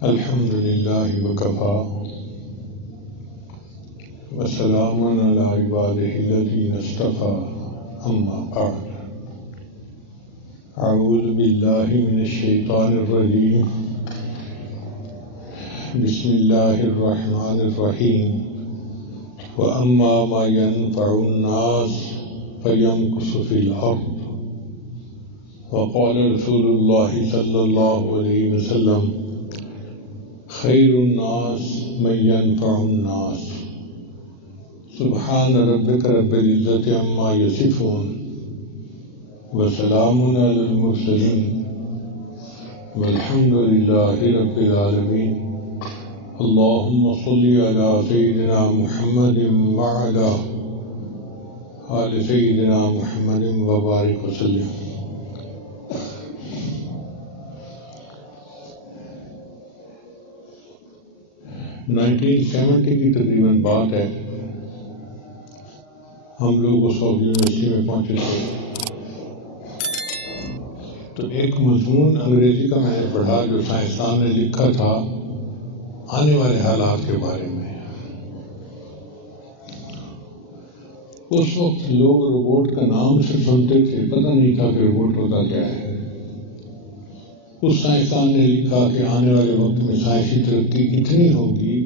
الحمد لله وكفى وسلام على عباده الذين اصطفى أما بعد أعوذ بالله من الشيطان الرجيم بسم الله الرحمن الرحيم وأما ما ينفع الناس فيمكث في الأرض وقال رسول الله صلى الله عليه وسلم خير الناس من ينفع الناس سبحان ربك رب العزة عما يصفون وسلام على المرسلين والحمد لله رب العالمين اللهم صل على سيدنا محمد وعلى آل سيدنا محمد وبارك وسلم. 1970 کی تقریباً بات ہے، ہم لوگ اس وقت یونیورسٹی میں پہنچے تھے تو ایک مضمون انگریزی کا میں نے پڑھا جو سائنسدان نے لکھا تھا آنے والے حالات کے بارے میں. اس وقت لوگ روبوٹ کا نام سے سنتے تھے، پتہ نہیں تھا کہ روبوٹ ہوتا کیا ہے. اس سائنسدان نے لکھا کہ آنے والے وقت میں سائنسی ترقی اتنی ہوگی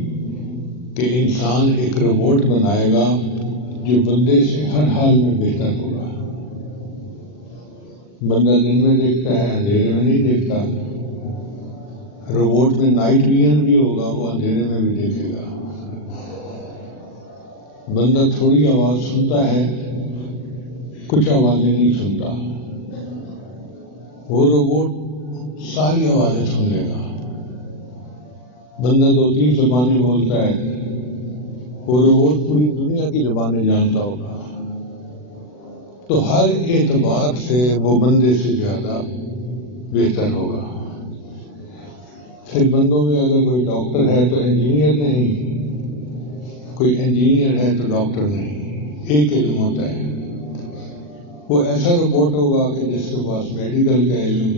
کہ انسان ایک روبوٹ بنائے گا جو بندے سے ہر حال میں بہتر ہوگا. بندہ دن میں دیکھتا ہے، اندھیرے میں نہیں دیکھتا. روبوٹ میں نائٹ ویژن بھی ہوگا، وہ اندھیرے میں بھی دیکھے گا. بندہ تھوڑی آواز سنتا ہے، کچھ آوازیں نہیں سنتا. وہ روبوٹ ساری آوازیں سن لے گا. بندہ 2-3 زبانیں بولتا ہے، وہ روبوٹ پوری دنیا کی زبانیں جانتا ہوگا. تو ہر اعتبار سے وہ بندے سے زیادہ بہتر ہوگا. پھر بندوں میں اگر کوئی ڈاکٹر ہے تو انجینئر نہیں، کوئی انجینئر ہے تو ڈاکٹر نہیں. ایک علم ہوتا ہے. وہ ایسا روبوٹ ہوگا کہ جس کے پاس میڈیکل کا علم،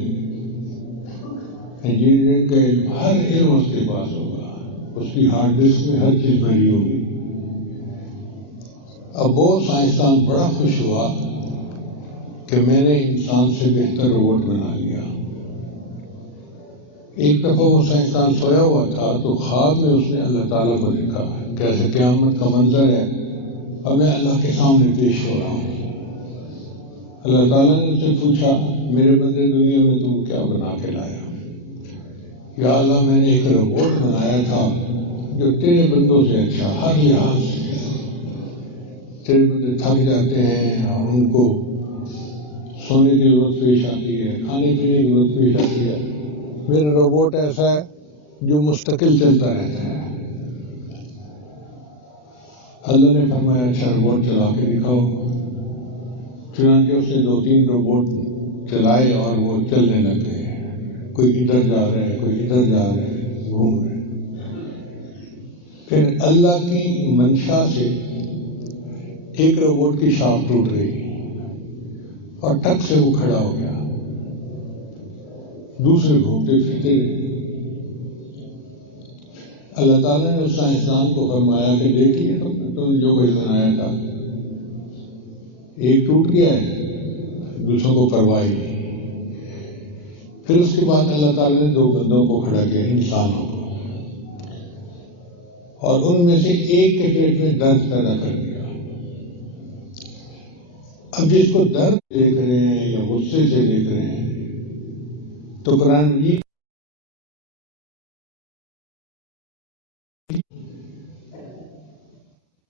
انجینئرنگ کا علم، ہر علم اس کے پاس ہوگا. اس کی ہارڈ ڈسک میں ہر چیز بھری ہوگی. اب وہ سائنسدان بڑا خوش ہوا کہ میں نے انسان سے بہتر روبوٹ بنا لیا. ایک دفعہ وہ سائنسدان سویا ہوا تھا تو خواب میں اس نے اللہ تعالیٰ کو دیکھا. کیسے قیامت کا منظر ہے اور میں اللہ کے سامنے پیش ہو رہا ہوں. اللہ تعالیٰ نے اس سے پوچھا میرے بندے دنیا میں تم کیا بنا کے لایا؟ یا اللہ میں نے ایک روبوٹ بنایا تھا جو تیرے بندوں سے اچھا ہر لحاظ سے. تیرے بندے تھک جاتے ہیں اور ان کو سونے کی ضرورت پیش آتی ہے، کھانے پینے کی ضرورت پیش آتی ہے. میرا روبوٹ ایسا ہے جو مستقل چلتا رہتا ہے. اللہ نے فرمایا اچھا روبوٹ چلا کے دکھاؤ. چنانچہ اس نے 2-3 روبوٹ چلائے اور وہ چلنے لگ گئے. کوئی ادھر جا رہا ہے، کوئی ادھر جا رہا ہے، گھوم رہے ہیں. پھر اللہ کی منشا سے ایک روبوٹ کی شاخ ٹوٹ گئی اور ٹک سے وہ کھڑا ہو گیا. دوسرے گھومتے پھرتے. اللہ تعالیٰ نے اس سائنسدان کو فرمایا کہ دیکھیے تم نے جو کچھ بنایا تھا، ایک ٹوٹ گیا ہے، دوسروں کو پرواہ نہیں. پھر اس کے بعد اللہ تعالیٰ نے 2 بندوں کو کھڑا کیا، انسانوں کو، اور ان میں سے ایک کے پیٹ میں درد پیدا کر دیا. اب جس کو درد دیکھ رہے ہیں یا غصے سے دیکھ رہے ہیں تو قرآن مجید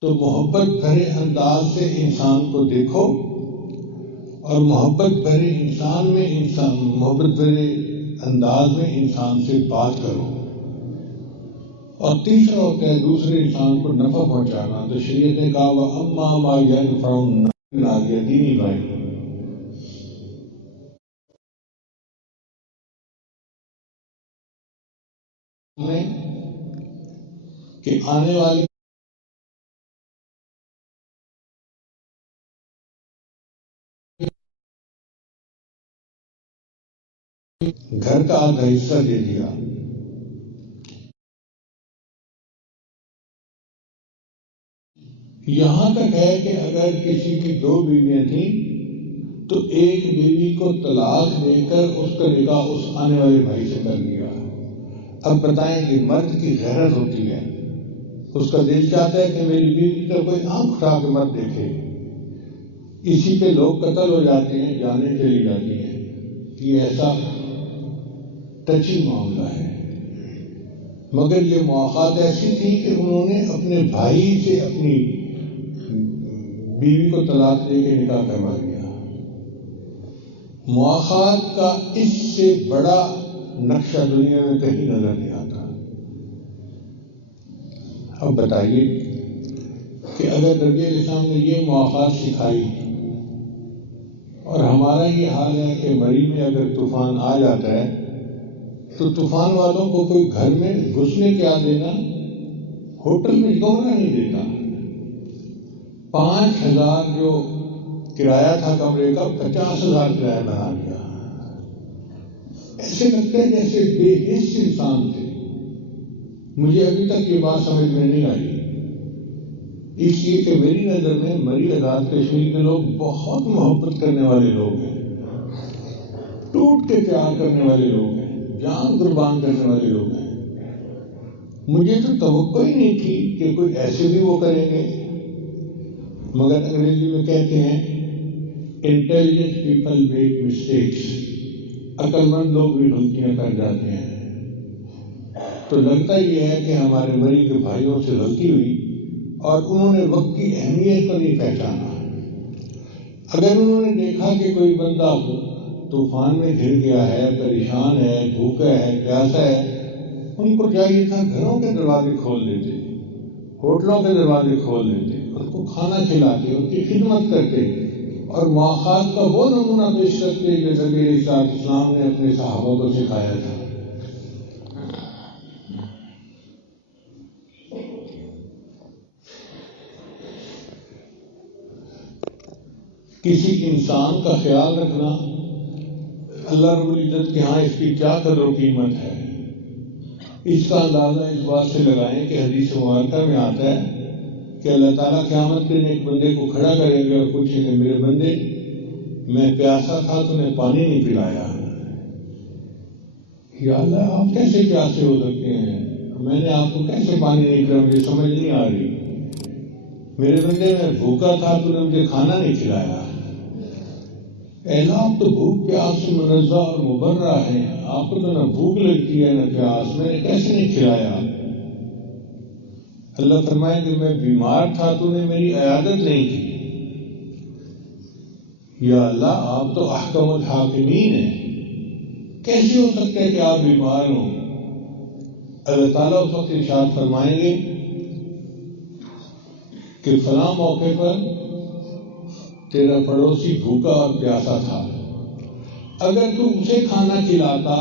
تو محبت بھرے انداز سے انسان کو دیکھو اور محبت بھرے محبت بھرے انداز میں انسان سے بات کرو. اور تیسرا ہوتا ہے دوسرے انسان کو نفع پہنچانا. تو شریعت نے کہا وَأَمَّا مَا يَنْفَعُ النَّاسَ دینی بھائی کہ آنے والے گھر کا آدھا حصہ دے دیا یہاں تک ہے کہ اگر کسی کی 2 بیویاں تھیں تو ایک بیوی کو طلاق دے کر اس کا نکاح اس آنے والے بھائی سے کر دیا۔ اب بتائیں کہ مرد کی غیرت ہوتی ہے، اس کا دل چاہتا ہے کہ میری بیوی تو کوئی آنکھ اٹھا کے مت دیکھے، اسی پہ لوگ قتل ہو جاتے ہیں، جانیں چلی جاتی ہیں۔ یہ ایسا ٹچی معاملہ ہے، مگر یہ مواقعات ایسی تھی کہ انہوں نے اپنے بھائی سے اپنی بیوی کو طلاق دے کے نکاح کروا دیا۔ مواقعات کا اس سے بڑا نقشہ دنیا میں کہیں نظر نہیں آتا۔ اب بتائیے کہ اگر نبی علیہ السلام نے یہ مواقعات سکھائی اور ہمارا یہ حال ہے کہ مری میں اگر طوفان آ جاتا ہے تو طوفان والوں کو کوئی گھر میں گھسنے کیا دینا، ہوٹل میں کمرہ نہیں دیتا۔ 5,000 جو کرایہ تھا کمرے کا 50,000 کرایہ بنا دیا۔ ایسے لگتا ہے جیسے بے حس انسان تھے۔ مجھے ابھی تک یہ بات سمجھ میں نہیں آئی، اس لیے کہ میری نظر میں مری آزاد کشمیر کے لوگ بہت محبت کرنے والے لوگ ہیں، ٹوٹ کے پیار کرنے والے لوگ ہیں، جان قربان کرنے والے لوگ ہیں۔ مجھے تو توقع ہی نہیں تھی کہ کوئی ایسے بھی وہ کریں گے، مگر انگریزی میں کہتے ہیں انٹیلیجنٹ پیپل میک مسٹیکس، عقل مند لوگ بھی غلطیاں کر جاتے ہیں۔ تو لگتا یہ ہے کہ ہمارے مری کے بھائیوں سے غلطی ہوئی اور انہوں نے وقت کی اہمیت کو نہیں پہچانا۔ اگر انہوں نے دیکھا کہ کوئی بندہ طوفان میں گر گیا ہے، پریشان ہے، بھوکا ہے، پیاسا ہے، ان کو چاہیے تھا گھروں کے دروازے کھول دیتے، ہوٹلوں کے دروازے کھول دیتے، ان کو کھانا کھلاتے، ان کی خدمت کرتے اور مواقعات کا وہ نمونہ پیش کرتے جو نبی علیہ السلام نے اپنے صحابہ کو سکھایا تھا۔ کسی انسان کا خیال رکھنا اللہ رب العزت کے ہاں اس کی کیا قدر و قیمت ہے، اس کا اندازہ اس بات سے لگائیں کہ حدیث مبارکہ میں آتا ہے کہ اللہ تعالیٰ قیامت کے دن ایک بندے کو کھڑا کریں گے اور پوچھیں گے میرے بندے میں پیاسا تھا تو نے پانی نہیں پلایا۔ یا اللہ آپ کیسے پیاسے ہو سکتے ہیں، میں نے آپ کو کیسے پانی نہیں پلایا، مجھے سمجھ نہیں آ رہی۔ میرے بندے میں بھوکا تھا تو نے مجھے کھانا نہیں کھلایا۔ اے اللہ آپ تو بھوک پیاس سے منزہ اور مبرہ ہیں، آپ کو تو نہ بھوک لگتی ہے نہ پیاس، میں نے کیسے نہیں کھلایا۔ اللہ فرمائے کہ میں بیمار تھا تو نے میری عیادت نہیں کی۔ یا اللہ آپ تو احکم الحاکمین ہیں، کیسے ہو سکتا ہے کہ آپ بیمار ہوں۔ اللہ تعالیٰ اس وقت ارشاد فرمائیں گے کہ فلاں موقع پر تیرا پڑوسی بھوکا اور پیاسا تھا، اگر تو اسے کھانا کھلاتا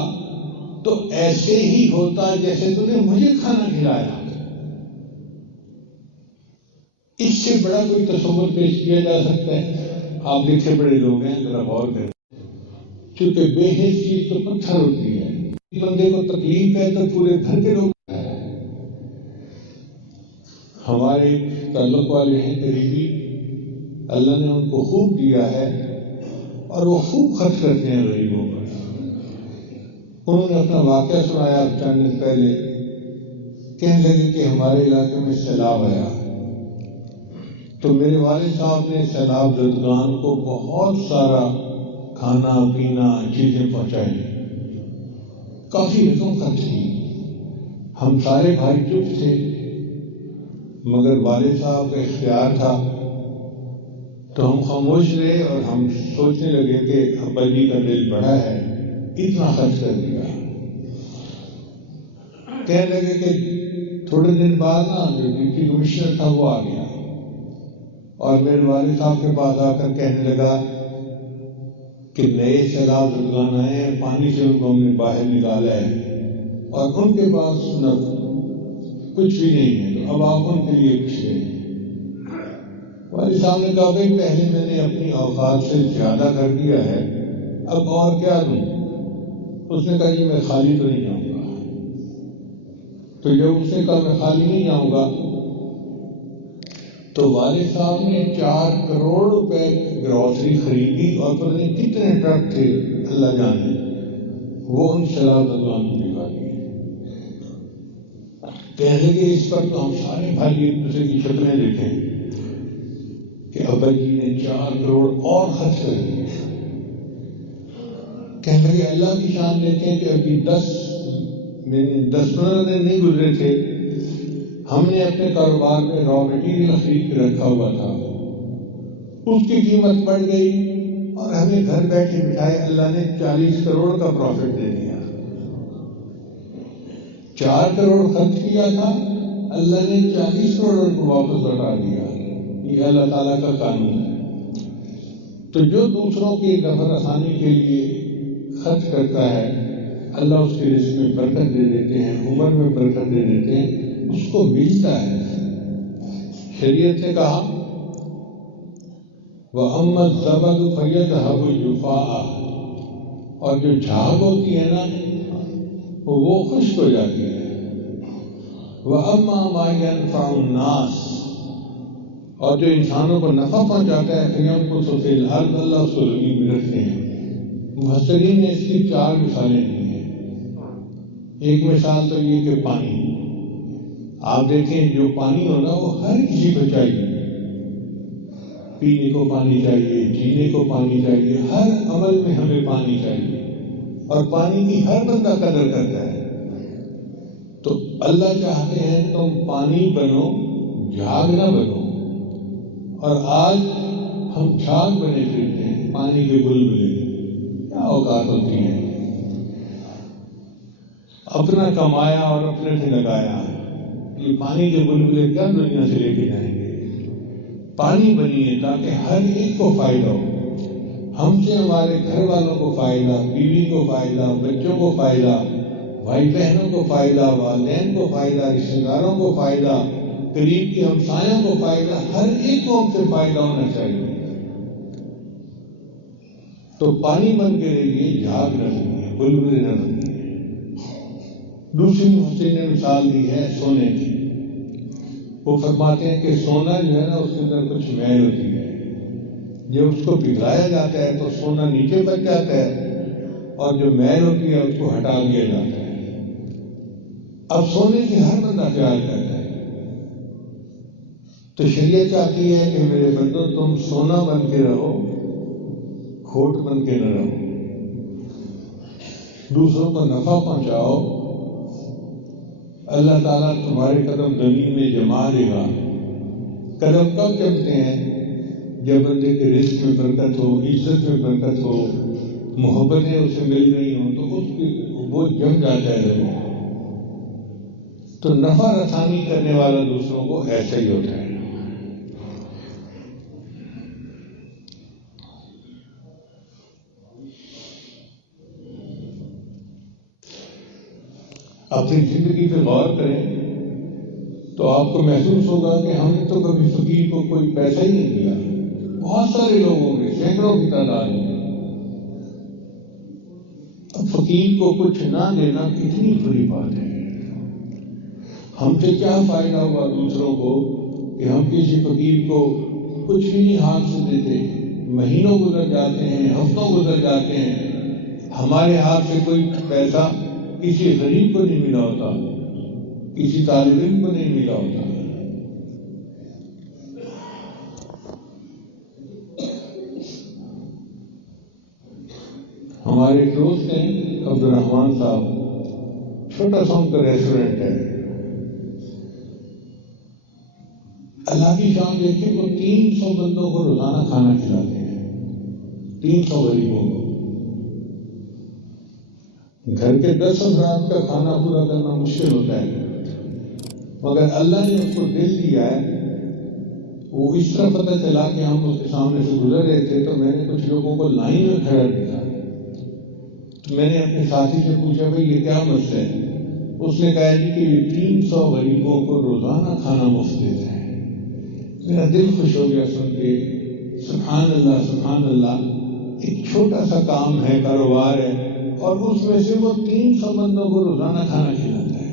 تو ایسے ہی ہوتا جیسے تو نے مجھے کھانا کھلایا۔ اس سے بڑا کوئی تصور پیش کیا جا سکتا ہے؟ آپ لکھے پڑے لوگ ہیں، ذرا غور کریں، چونکہ بے حس چیز تو پتھر ہوتی ہے، بندے کو تکلیف ہے تو پورے گھر کے لوگ ہمارے تعلق والے ہیں قریبی، اللہ نے ان کو خوب دیا ہے اور وہ خوب خرچ کرتے ہیں غریبوں پر۔ انہوں نے اپنا واقعہ سنایا چند دن پہلے، کہنے لگے کہ ہمارے علاقے میں سیلاب آیا تو میرے والد صاحب نے سیلاب زدگان کو بہت سارا کھانا پینا چیزیں پہنچائی، کافی رقم خرچ کی۔ ہم سارے بھائی چپ تھے، مگر والد صاحب کا اختیار تھا تو ہم خاموش رہے اور ہم سوچنے لگے کہ ابا جی کا دل بڑا ہے، اتنا خرچ کر دیا۔ کہنے لگے کہ تھوڑے دن بعد نا جو ڈپٹی کمشنر تھا وہ آ گیا اور میرے والد صاحب کے پاس آ کر کہنے لگا کہ نئے سیلاب زدگان آئے ہیں، پانی سے ان کو ہم نے باہر نکالا ہے اور ان کے پاس نہ کچھ بھی نہیں ہے، تو اب آپ ان کے لیے کچھ دیں۔ والد صاحب نے کہا بھائی پہلے میں نے اپنی اوقات سے زیادہ کر دیا ہے، اب اور کیا دوں؟ اس نے کہا جی میں خالی تو نہیں جاؤں گا۔ تو جب اس نے کہا میں خالی نہیں جاؤں گا تو والد صاحب نے 4 کروڑ روپے گروسری خریدی اور پتہ نہیں کتنے ٹرک تھے اللہ جانے، وہ ان سلاد اللہ کو دکھا دیے. کہنے لگے اس پر تو ہم سارے بھائی ایک دوسرے کی شکلیں دیکھیں کہ ابا جی نے 4 کروڑ اور خرچ کر دیے. کہنے لگے اللہ کی شان دیکھیں کہ ابھی 10-15 دن نہیں گزرے تھے، ہم نے اپنے کاروبار میں را مٹیریل خرید کے رکھا ہوا تھا، اس کی قیمت بڑھ گئی اور ہمیں گھر بیٹھے بٹھائے اللہ نے 40 کروڑ کا پروفٹ دے دیا. 4 کروڑ خرچ کیا تھا، اللہ نے 40 کروڑ کو واپس لوٹا دیا. یہ اللہ تعالیٰ کا قانون ہے. تو جو دوسروں کی نفع آسانی کے لیے خرچ کرتا ہے، اللہ اس کے رزق میں برکت دے دیتے ہیں، عمر میں برکت دے دیتے ہیں، اس کو ملتا ہے. شریعت نے کہا وَأَمَّا الزَّبَدُ فَيَذْهَبُ جُفَاءً، اور جو جھاگ ہوتی ہے نا وہ خشک ہو جاتی ہے. وَأَمَّا مَا يَنفَعُ النَّاسَ، اور جو انسانوں کو نفع پہنچاتا ہے فَيَمْكُثُ فِي الْأَرْضِ، اللہ اس کو زمین میں رکھتے ہیں. مفسرین نے اس کی 4 مثالیں دی ہیں. ایک مثال تو یہ کہ پانی، آپ دیکھیں جو پانی ہونا وہ ہر کسی کو چاہیے، پینے کو پانی چاہیے، جینے کو پانی چاہیے، ہر عمل میں ہمیں پانی چاہیے، اور پانی کی ہر بندہ قدر کرتا ہے. تو اللہ چاہتے ہیں تم پانی بنو، جھاگ نہ بنو. اور آج ہم جھاگ بنے پھرتے ہیں، پانی کے بلبلے. کیا اوقات ہوتی ہیں، اپنا کمایا اور اپنے سے لگایا. یہ پانی کے بلبلے کیا دنیا سے لے کے جائیں گے؟ پانی بنیے تاکہ ہر ایک کو فائدہ ہو، ہم سے ہمارے گھر والوں کو فائدہ، بیوی کو فائدہ، بچوں کو فائدہ، بھائی بہنوں کو فائدہ، والدین کو فائدہ، رشتہ داروں کو فائدہ، قریب کی ہمسایوں کو فائدہ، ہر ایک کو ہم سے فائدہ ہونا چاہیے. تو پانی بن کے رہیے، جھاگ نہ بنیے، بلبلے نہ بنیے. دوسری مفسر نے مثال دی ہے سونے کی. وہ فرماتے ہیں کہ سونا جو ہے نا اس کے اندر کچھ میل ہوتی ہے، جب اس کو پگھلایا جاتا ہے تو سونا نیچے بچ جاتا ہے اور جو میل ہوتی ہے اس کو ہٹا دیا جاتا ہے. اب سونے کی ہر بندہ خیال کرتا ہے، تو شریعت چاہتی ہے کہ میرے بندو تم سونا بن کے رہو، کھوٹ بن کے نہ رہو. دوسروں کو نفع پہنچاؤ، اللہ تعالیٰ تمہارے قدم زمین میں جما دے گا. قدم کب جمتے ہیں؟ جب بندے کے رزق میں برکت ہو، عزت میں برکت ہو، محبتیں اسے مل رہی ہوں تو اس کی وہ جم جاتا ہے زمین. تو نفع رسانی کرنے والا دوسروں کو ایسا ہی ہوتا ہے. اپنی زندگی پہ غور کریں تو آپ کو محسوس ہوگا کہ ہم نے تو کبھی فقیر کو کوئی پیسہ ہی نہیں دیا. بہت سارے لوگوں نے، سینکڑوں کی تعداد میں. اب فقیر کو کچھ نہ دینا کتنی بری بات ہے. ہم سے کیا فائدہ ہوا دوسروں کو کہ ہم کسی فقیر کو کچھ بھی نہیں ہاتھ سے دیتے. مہینوں گزر جاتے ہیں، ہفتوں گزر جاتے ہیں، ہمارے ہاتھ سے کوئی پیسہ کسی غریب کو نہیں ملا ہوتا، کسی طالب علم کو نہیں ملا ہوتا. ہمارے دوست ہیں عبد الرحمان صاحب، چھوٹا سا ان کا ریسٹورینٹ ہے. اللہ کی شان دیکھیں، وہ 300 بندوں کو روزانہ کھانا کھلاتے ہیں، 300 غریبوں کو. گھر کے 10 افراد کا کھانا پورا کرنا مشکل ہوتا ہے، مگر اللہ نے اس کو دل دیا ہے. وہ اس طرح پتہ چلا کہ ہم اس کے سامنے سے گزر رہے تھے تو میں نے کچھ لوگوں کو لائن میں کھڑا دیکھا. تو میں نے اپنے ساتھی سے پوچھا بھائی یہ کیا مسئلہ ہے؟ اس نے کہا جی کہ یہ 300 غریبوں کو روزانہ کھانا مفت دیتا ہے. میرا دل خوش ہو گیا سن کے. سبحان اللہ سبحان اللہ. ایک چھوٹا سا کام ہے، کاروبار ہے، اور اس میں سے وہ 300 بندوں کو روزانہ کھانا کھلاتا ہے.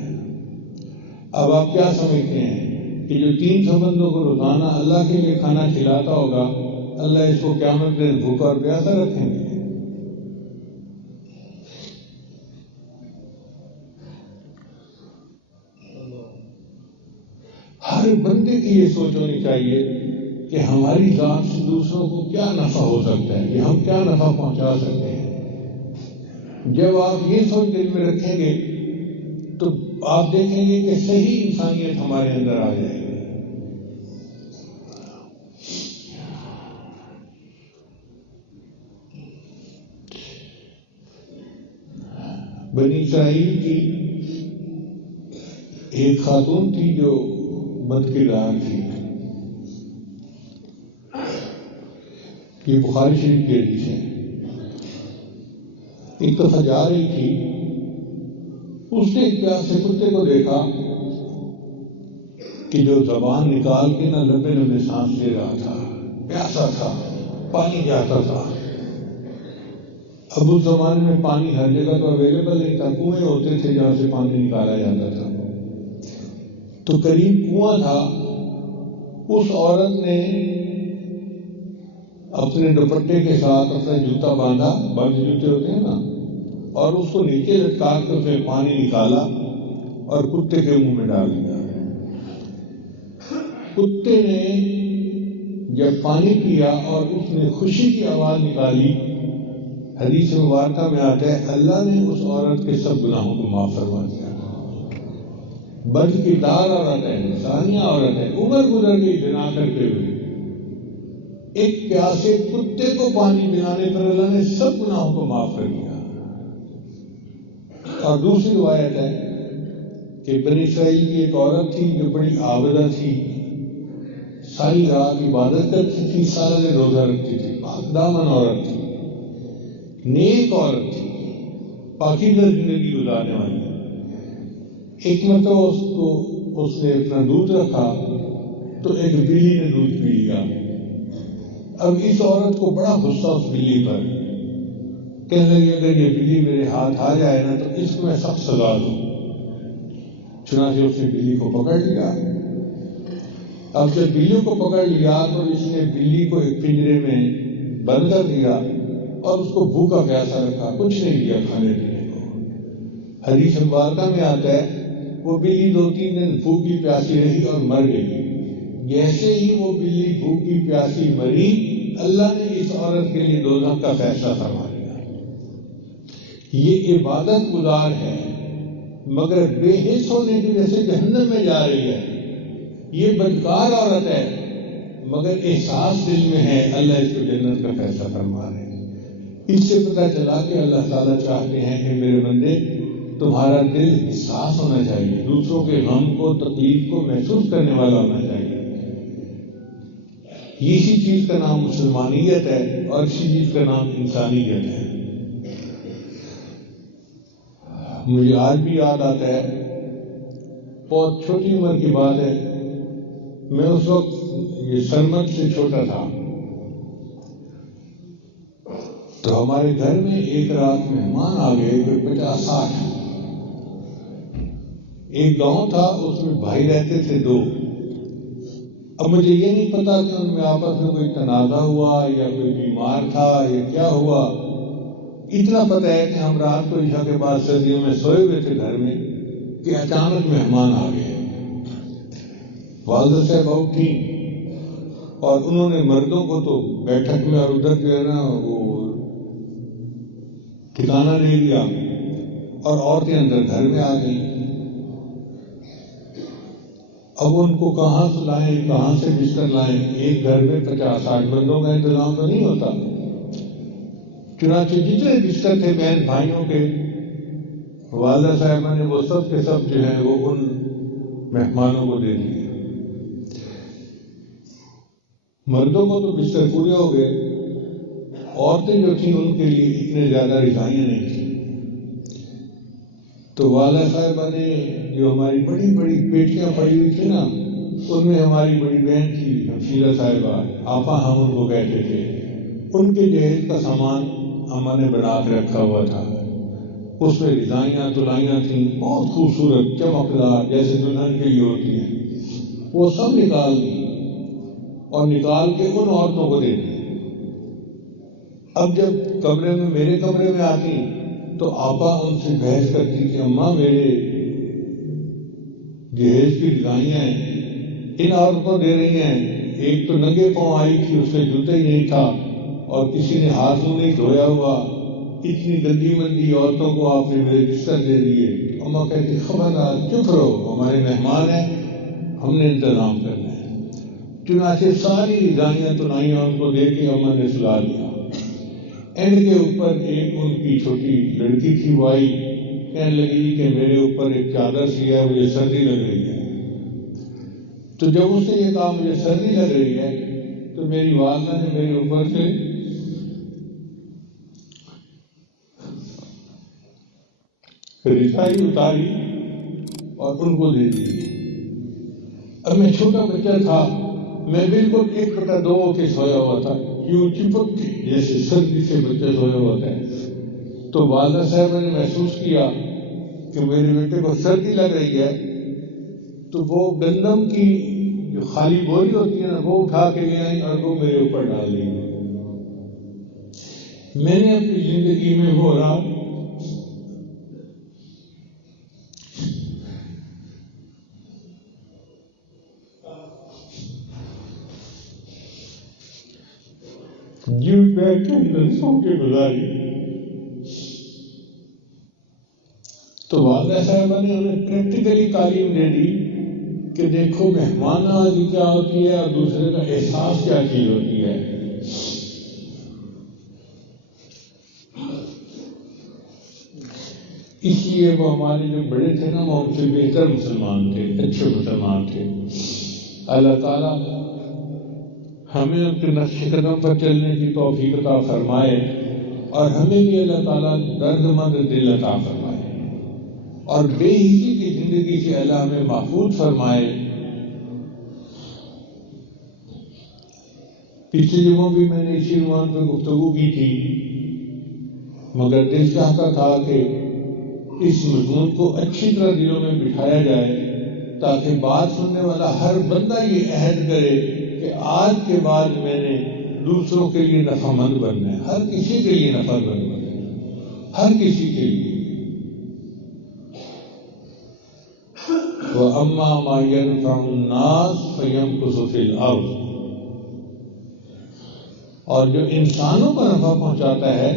اب آپ کیا سمجھتے ہیں کہ جو 300 بندوں کو روزانہ اللہ کے لیے کھانا کھلاتا ہوگا، اللہ اس کو قیامت دن بھوکا اور پیاسا رکھیں گے؟ ہر بندے کی یہ سوچ ہونی چاہیے کہ ہماری ذات سے دوسروں کو کیا نفع ہو سکتا ہے، کہ ہم کیا نفع پہنچا سکتے ہیں۔ جب آپ یہ سوچ دل میں رکھیں گے تو آپ دیکھیں گے کہ صحیح انسانیت ہمارے اندر آ جائے گی۔ بنی اسرائیل کی ایک خاتون تھی جو بد کردار تھی۔ یہ بخاری شریف کی حدیث ہے۔ ایک دفعہ جا رہی تھی، اس نے ایک پیاسے کتے کو دیکھا کہ جو زبان نکال کے نہ لمبے لمبے سانس لے رہا تھا، پیاسا تھا، پانی جاتا تھا۔ اب اس زمانے میں پانی ہر جگہ تو اویلیبل نہیں تھا، کنویں ہوتے تھے جہاں سے پانی نکالا جاتا تھا۔ تو قریب کنواں تھا، اس عورت نے اپنے دوپٹے کے ساتھ اپنا جوتا باندھا، بند جوتے ہوتے ہیں نا، اور اس کو نیچے لٹکا کے اس میں پانی نکالا اور کتے کے منہ میں ڈال دیا۔ کتے نے جب پانی پیا اور اس نے خوشی کی آواز نکالی، حدیث مبارکہ میں آتا ہے اللہ نے اس عورت کے سب گناہوں کو معاف فرما دیا۔ بد کردار عورت ہے، ثانیہ عورت ہے، عمر گزر گئی زنا کرتے ہوئے، ایک پیاسے کتے کو پانی پلانے پر اللہ نے سب گناہوں کو معاف کر دیا۔ اور دوسری روایت ہے کہ بنی اسرائیل کی ایک عورت تھی جو بڑی عابدہ تھی، ساری رات عبادت کرتی تھی، سارا دن روزہ رکھتی تھی، پاک دامن عورت تھی، نیک عورت تھی، پاکیزہ زندگی گزارنے والی۔ ایک مرتبہ اس نے اپنا دودھ رکھا تو ایک بلی نے دودھ پی لیا۔ اب اس عورت کو بڑا غصہ اس بلی پر، کہنے لگی اگر یہ بلی میرے ہاتھ آ جائے نا تو اس کو میں سخت سزا دوں۔ چنانچہ اس نے بلی کو پکڑ لیا۔ اب جب بلی کو پکڑ لیا تو اس نے بلی کو ایک پنجرے میں بند کر دیا اور اس کو بھوکا پیاسا رکھا، کچھ نہیں دیا کھانے پینے کو۔ حدیث مبارکہ میں آتا ہے وہ بلی 2-3 دن بھوکی پیاسی رہی اور مر گئی۔ جیسے ہی وہ بلی بھوکی پیاسی مری، اللہ نے اس عورت کے لیے دوزخ کا فیصلہ فرما دیا۔ یہ عبادت گزار ہے مگر بے حس ہونے کی وجہ سے جہنم میں جا رہی ہے۔ یہ بدکار عورت ہے مگر احساس دل میں ہے، اللہ اس کو جنت کا فیصلہ فرما رہے ہیں۔ اس سے پتہ چلا کہ اللہ تعالیٰ چاہتے ہیں کہ میرے بندے تمہارا دل احساس ہونا چاہیے، دوسروں کے غم کو تکلیف کو محسوس کرنے والا ہونا چاہیے۔ اسی چیز کا نام مسلمانیت ہے اور اسی چیز کا نام انسانیت ہے۔ مجھے آج بھی یاد آتا ہے، بہت چھوٹی عمر کی بات ہے، میں اس وقت یہ سرمت سے چھوٹا تھا، تو ہمارے گھر میں ایک رات مہمان آ گئے، کوئی 50-60۔ ایک گاؤں تھا، اس میں بھائی رہتے تھے 2۔ اب مجھے یہ نہیں پتا کہ ان میں آپس میں کوئی تنازع ہوا یا کوئی بیمار تھا یا کیا ہوا۔ اتنا پتہ ہے کہ ہم رات کو عشاء کے بعد سردیوں میں سوئے ہوئے تھے گھر میں کہ اچانک مہمان آ گئے۔ والدہ صاحب اٹھی اور انہوں نے مردوں کو تو بیٹھک میں اور ادھر جو ہے نا وہ ٹھکانہ لے لیا اور عورتیں اندر گھر میں آ گئیں۔ اب ان کو کہاں سے لائیں، کہاں سے بستر لائیں؟ ایک گھر میں 50-60 بندوں کا انتظام تو نہیں ہوتا۔ چنانچہ جتنے بستر تھے بہن بھائیوں کے، والدہ صاحبہ نے وہ سب کے سب جو ہیں وہ ان مہمانوں کو دے دیے۔ مردوں کو تو بستر پورے ہو گئے، عورتیں جو تھیں ان کے لیے اتنے زیادہ رضائیاں نہیں تھیں۔ تو والدہ صاحبہ نے جو ہماری بڑی بڑی پیٹیاں پڑی ہوئی تھی نا، ان میں ہماری بڑی بہن تھی حفصیلہ صاحبہ، آپا ہم ان کو کہتے تھے، ان کے جہیز کا سامان اماں نے بنا کے رکھا ہوا تھا۔ اس میں رضائیاں تلائیاں تھیں، بہت خوبصورت چمکدار، جیسے دلہن کے لیے ہوتی ہیں۔ وہ سب نکال دی اور نکال کے ان عورتوں کو دے دی۔ اب جب کمرے میں میرے کمرے میں آتی تو آپا ان سے بحث کرتی کہ اماں میرے جہیز کی ڈگائیاں ہیں، ان عورتوں دے رہی ہیں، ایک تو ننگے پاؤں آئی تھی، اس کے جوتے ہی نہیں تھا، اور کسی نے ہاتھ منہ نہیں دھویا ہوا، اتنی گندی مندی عورتوں کو آپ نے میرے بستر دے دیے۔ اماں کہتی خبردار چپ رہو، ہمارے مہمان ہیں، ہم نے انتظام کرنا ہے۔ چنانچہ ساری رضائیاں تنائیاں ان کو دے کے اماں نے سلا دیا۔ اینڈ کے اوپر ایک ان کی چھوٹی لڑکی تھی، وہ آئی کہنے لگی کہ میرے اوپر ایک چادر سی ہے، مجھے سردی لگ رہی ہے۔ تو جب اس نے یہ کہا مجھے سردی لگ رہی ہے تو میری والدہ نے میرے اوپر سے رضائی اتاری اور ان کو دے دی۔ اب میں چھوٹا بچہ تھا، میں بالکل 1/2 کے سویا ہوا تھا، یوں چپک کے جیسے سردی سے بچہ سویا ہوتا ہے۔ تو والدہ صاحبہ نے محسوس کیا کہ میرے بیٹے کو سردی لگ رہی ہے، تو وہ گندم کی جو خالی بوری ہوتی ہے نا، وہ اٹھا کے لے آئی اور وہ میرے اوپر ڈال دی۔ میں نے اپنی زندگی میں وہ رات جیوٹ بیگ کے اندر سو کے گزاری۔ تو والدہ صاحبہ نے ہمیں پریکٹیکلی تعلیم دے دی کہ دیکھو مہمان نوازی کیا ہوتی ہے اور دوسرے کا احساس کیا چیز ہوتی ہے۔ اس لیے وہ ہمارے جو بڑے تھے نا، وہ ہم سے بہتر مسلمان تھے، اچھے مسلمان تھے۔ اللہ تعالیٰ ہمیں ان کے نقش قدم پر چلنے کی توفیق عطا فرمائے، اور ہمیں بھی اللہ تعالیٰ درد مند دل عطا فرمائے، اور بے حسی کی زندگی سے اللہ ہمیں محفوظ فرمائے۔ پچھلے جمعوں بھی میں نے اسی عنوان پہ گفتگو کی تھی، مگر دل چاہتا تھا کہ اس مضمون کو اچھی طرح دلوں میں بٹھایا جائے، تاکہ بات سننے والا ہر بندہ یہ عہد کرے کہ آج کے بعد میں نے دوسروں کے لیے نفع مند بننا ہے، ہر کسی کے لیے نفع مند بننا ہے، ہر کسی کے لیے۔ وَأَمَّا مَا يَنْفَعُ النَّاسَ فَيَمْكُثُ فِي الْأَرْضِ، اور جو انسانوں کو نفع پہنچاتا ہے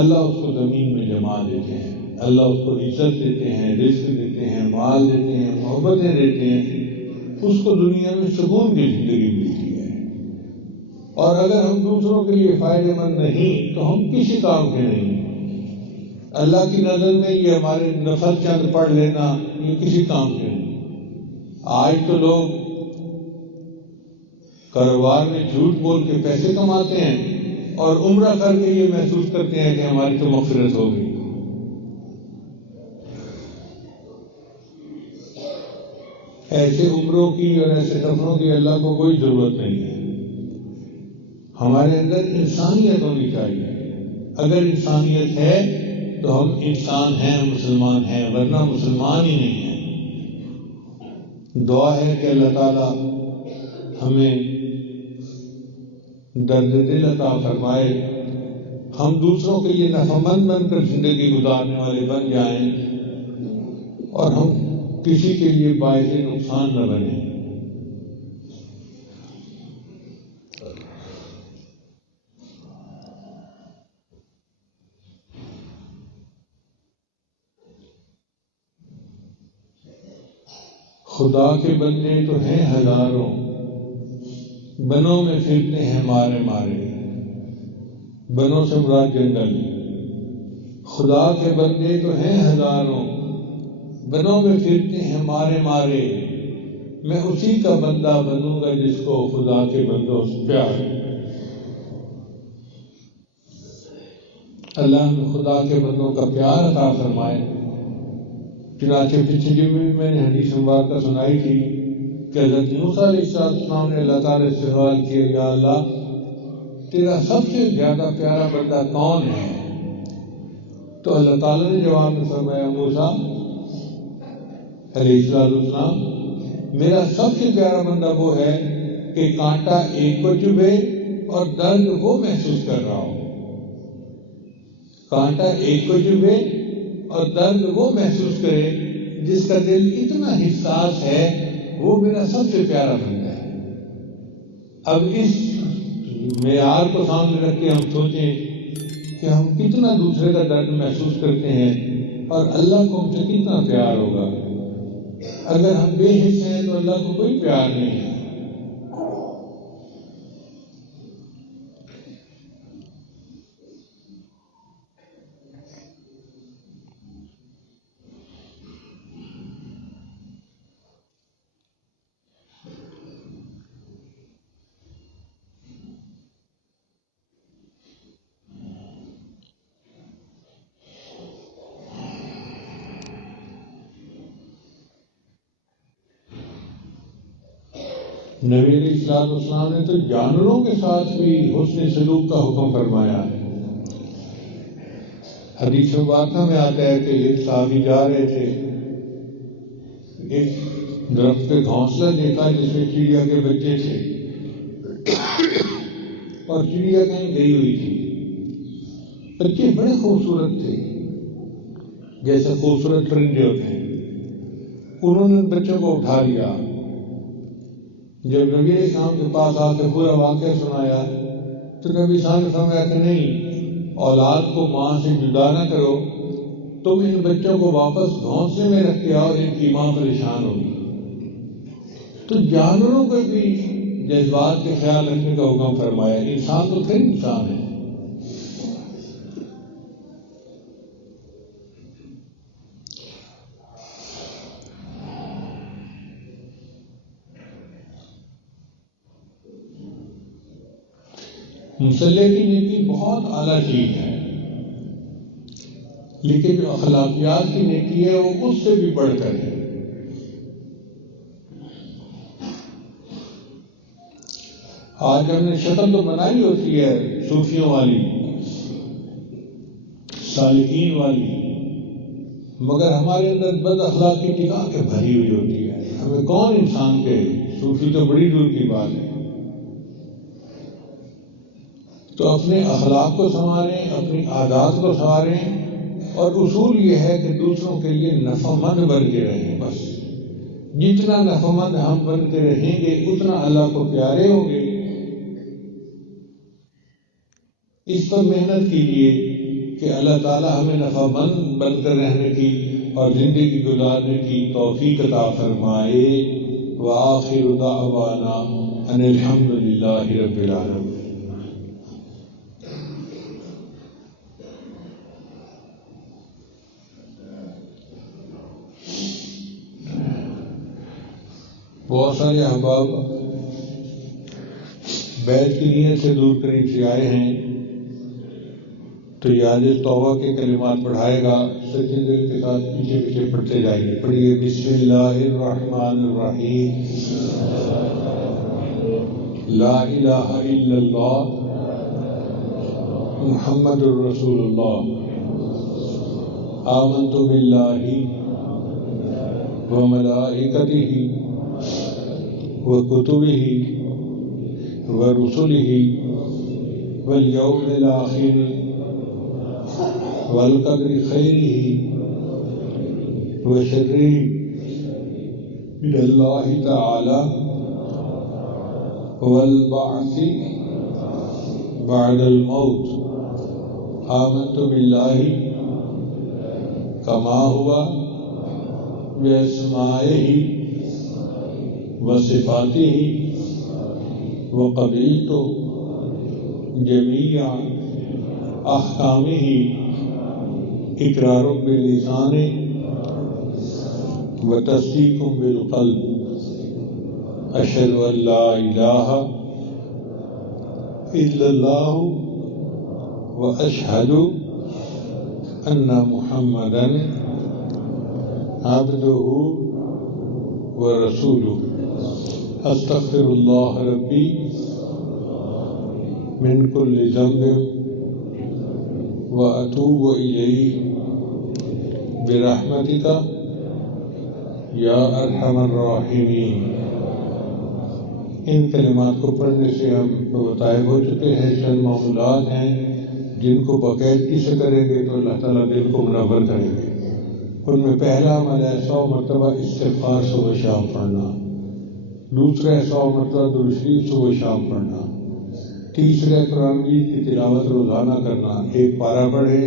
اللہ اس کو زمین میں جما دیتے ہیں، اللہ اس کو عزت دیتے ہیں، رزق دیتے ہیں، مال دیتے ہیں، محبتیں دیتے ہیں، اس کو دنیا میں سکون کی زندگی ملتی ہے۔ اور اگر ہم دوسروں کے لیے فائدہ مند نہیں تو ہم کسی کام کے نہیں۔ اللہ کی نظر میں یہ ہمارے نفل چند پڑھ لینا یہ کسی کام کے نہیں۔ آج تو لوگ کاروبار میں جھوٹ بول کے پیسے کماتے ہیں اور عمرہ کر کے یہ محسوس کرتے ہیں کہ ہماری تو مغفرت ہو گئی۔ ایسے عمروں کی اور ایسے سفروں کی اللہ کو کوئی ضرورت نہیں ہے۔ ہمارے اندر انسانیت ہونی چاہیے۔ اگر انسانیت ہے تو ہم انسان ہیں، مسلمان ہیں، ورنہ مسلمان ہی نہیں ہیں۔ دعا ہے کہ اللہ تعالیٰ ہمیں درد دل عطا فرمائے، ہم دوسروں کے لیے نفع مند بن کر زندگی گزارنے والے بن جائیں، اور ہم کسی کے لیے باعث نقصان نہ بنیں۔ خدا کے بندے تو ہیں ہزاروں، بنوں میں پھرتے ہیں مارے مارے، بنوں سے مراد جنگل۔ خدا کے بندے تو ہیں ہزاروں، بنوں میں پھرتے ہیں مارے مارے، میں اسی کا بندہ بنوں گا جس کو خدا کے بندوں سے پیار ہے۔ اللہ ہمیں خدا کے بندوں کا پیار عطا فرمائے۔ چنانچہ پچھلے جمعے میں نے حدیث مبارکہ سنائی تھی کہ حضرت موسیٰ علیہ السلام نے اللہ تعالیٰ سے سوال کیا، یا اللہ تیرا سب سے زیادہ پیارا بندہ کون ہے؟ تو اللہ تعالیٰ نے جواب میں فرمایا، موسیٰ علیہ السلام میرا سب سے پیارا بندہ وہ ہے کہ کانٹا ایک کو چبھے اور درد وہ محسوس کر رہا ہو. کانٹا ایک کو چبھے اور درد وہ محسوس کرے جس کا دل اتنا حساس ہے، وہ میرا سب سے پیارا بندہ ہے. اب اس معیار کو سامنے رکھ کے ہم سوچیں کہ ہم کتنا دوسرے کا درد محسوس کرتے ہیں اور اللہ کو ہم سے کتنا پیار ہوگا. اگر ہم بے حس ہیں تو اللہ کو کوئی پیار نہیں ہے. نبی علیہ السلام نے تو جانوروں کے ساتھ بھی حسن سلوک کا حکم فرمایا ہے. حدیث مبارکہ میں آتا ہے کہ ایک صحابی جا رہے تھے، ایک درخت پہ گھونسلہ دیکھا جس میں چڑیا کے بچے تھے اور چڑیا کہیں گئی ہوئی تھی. بچے بڑے خوبصورت تھے، جیسے خوبصورت پرندے ہوتے ہیں. انہوں نے بچوں کو اٹھا لیا. جب نبی علیہ السلام کے پاس آ کے پورا واقعہ سنایا تو نبی صاحب نے فرمایا کہ نہیں، اولاد کو ماں سے جدا نہ کرو، تم ان بچوں کو واپس گھونسلے میں رکھ کے آؤ، ان کی ماں پریشان ہوگی. تو جانوروں کو بھی جذبات کے خیال رکھنے کا حکم فرمایا. انسان تو پھر انسان ہے. مسلح کی نیکی بہت اعلیٰ چیز ہے، لیکن جو اخلاقیات کی نیکی ہے وہ اس سے بھی بڑھ کر ہے. آج ہم نے شکل تو بنائی ہوتی ہے صوفیوں والی، سالکین والی، مگر ہمارے اندر بد اخلاقی ٹکا کے بھری ہوئی ہوتی ہے. ہمیں کون انسان کے، صوفی تو بڑی دور کی بات ہے. تو اپنے اخلاق کو سنواریں، اپنی عادات کو سنواریں، اور اصول یہ ہے کہ دوسروں کے لیے نفع مند بن کے رہیں. بس جتنا نفع مند ہم بن کے رہیں گے اتنا اللہ کو پیارے ہوں گے. اس پر محنت کیجیے کہ اللہ تعالی ہمیں نفع مند بن کر رہنے کی اور زندگی گزارنے کی توفیق عطا فرمائے. وآخر دعوانا ان الحمد للہ رب العالمین. بہت سارے احباب بیت کی نیت سے دور قریب سے آئے ہیں، تو یاد توبہ کے کلمات پڑھائے گا، سچے دل کے ساتھ پیچھے پیچھے پڑھتے جائیے. پڑھیے بسم اللہ الرحمن الرحیم. لا الہ الا اللہ محمد الرسول اللہ. آمنت باللہ وملائکتہ وکتبہ ورسلہ والیوم الآخر والقدر خیرہ وشرہ من اللہ تعالی والبعث بعد الموت. آمنت باللہ کما ہوا باسمائہ وصفاتہ وقبلت جمیع احکامہ اقرار باللسان وتصدیق بالقلب. اشہد ان لا الہ الا اللہ واشہد ان محمدا عبدہ ورسولہ. استغفر اللہ ربی من کل ذنب واتوب الیہ برحمتک یا ارحم الراحمین۔ ان کلمات کو پڑھنے سے ہم متعارف ہو چکے ہیں، چند معمولات ہیں جن کو باقاعدگی سے کریں گے تو اللہ تعالیٰ دل کو منور کریں گے۔ ان میں پہلا عمل ہے 100 مرتبہ استغفار صبح شام پڑھنا، دوسرا 100 مرتبہ درود شریف صبح شام پڑھنا، تیسرا قرآن مجید کی تلاوت روزانہ کرنا، ایک پارہ پڑھے،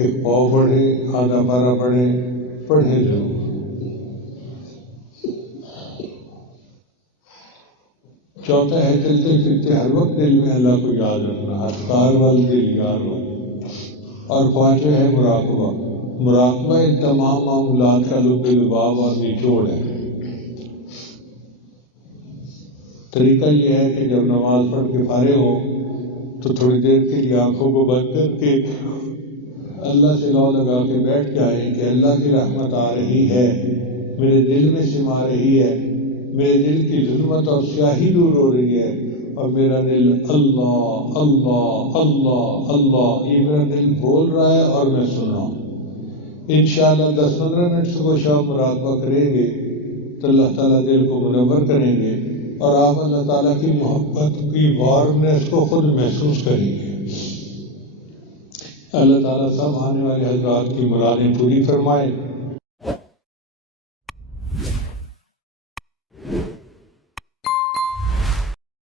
ایک پاؤ پڑھے، آدھا پارہ پڑھے ضرور۔ چوتھا ہے چلتے پھرتے ہر وقت دل میں اللہ کو یاد رکھنا، اذکار وال دل یار وال۔ اور پانچواں ہے مراقبہ۔ مراقبہ ان تمام معاملات کا لب لباب اور نچوڑ ہے۔ طریقہ یہ ہے کہ جب نماز پڑھ کے فارغ ہو تو تھوڑی دیر کے لیے آنکھوں کو بند کر کے اللہ سے لو لگا کے بیٹھ جائیں کہ اللہ کی رحمت آ رہی ہے، میرے دل میں سما رہی ہے، میرے دل کی ظلمت اور سیاہی دور ہو رہی ہے، اور میرا دل اللہ اللہ اللہ اللہ یہ میرا دل بول رہا ہے اور میں سن رہا ہوں۔ انشاءاللہ 10-15 منٹ صبح شام مراقبہ کریں گے تو اللہ تعالیٰ دل کو منور کریں گے اور آپ اللہ تعالیٰ کی محبت کی وارمنس کو خود محسوس کریں گے۔ اللہ تعالیٰ سب آنے والے حضرات کی مرادیں پوری فرمائے۔